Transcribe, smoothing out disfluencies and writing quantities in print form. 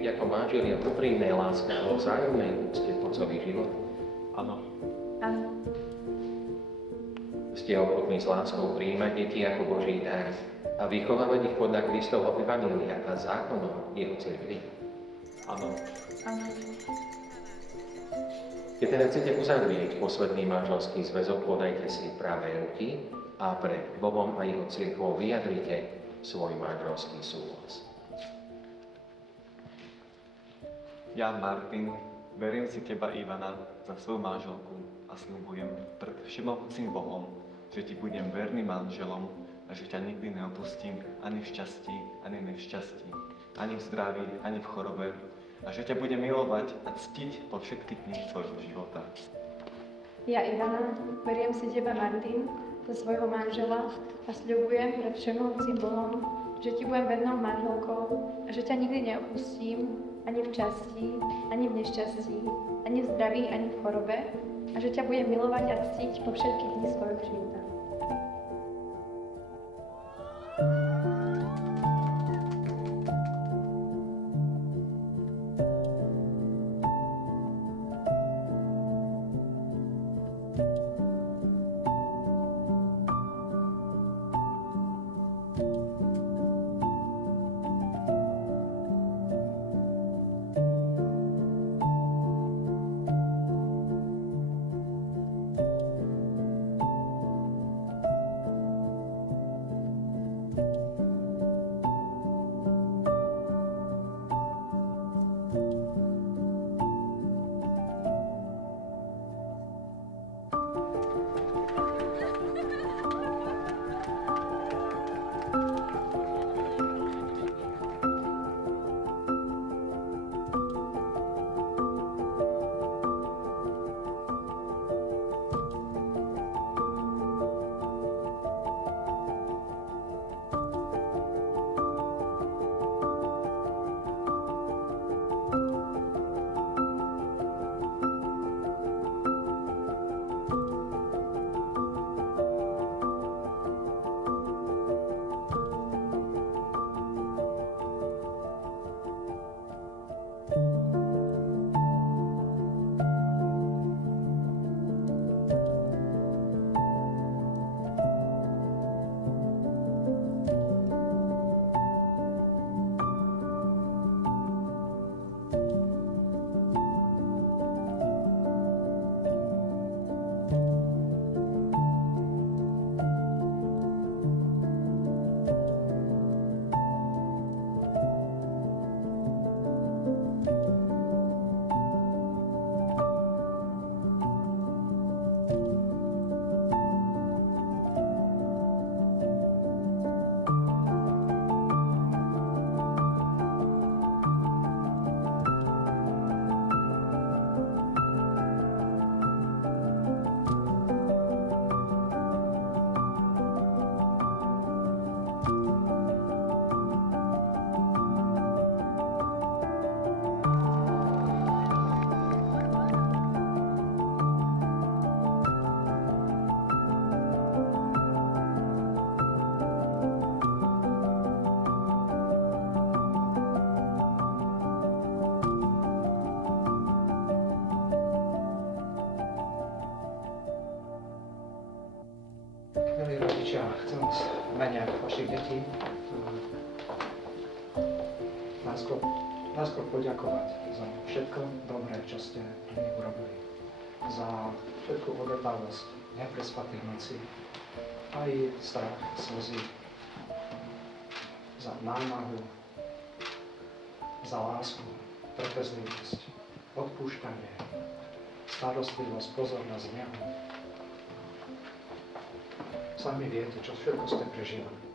žiť ako manželia v úprimnej láske a vo vzájomnej úcte po celý život? Áno. Áno. Ste ochotní s láskou prijímať deti ako Boží dar a vychovávať ich podľa Kristovho evanjelia a zákonov jeho cirkvi? Áno. Áno. Keď teda chcete uzavrieť posvetný manželský zväzok, podajte si pravé ruky a pred Bohom a jeho cirkvou vyjadrite svoj manželský súhlas. Ja, Martin, verím si teba, Ivana, za svoju manželku a sľubujem pred všemohúcim Bohom, že ti budem verným manželom a že ťa nikdy neopustím ani v šťastí, ani nešťastí, ani v zdraví, ani v chorobe a že ťa budem milovať a ctiť po všetky dni svojho života. Ja, Ivana, beriem si teba, Martin, za svojho manžela a sľubujem pred všemohúcim Bohom, že ti budem vernou manželkou a že ťa nikdy neopustím, ani v časti, ani v nešťastí, ani v zdraví, ani v chorobe a že ťa budem milovať a ctiť po všetky dni svojho života. Milí rodičia, chcem vás v mene vašich detí najskôr poďakovať za všetko dobré, čo ste pre nich urobili. Za všetku obetavosť neprespatých nocí, aj strach, slzy, za námahu, za lásku, trpezlivosť, odpúšťanie, starostlivosť, pozornosť, nehu. Sami viete, čo všetko ste prežívali.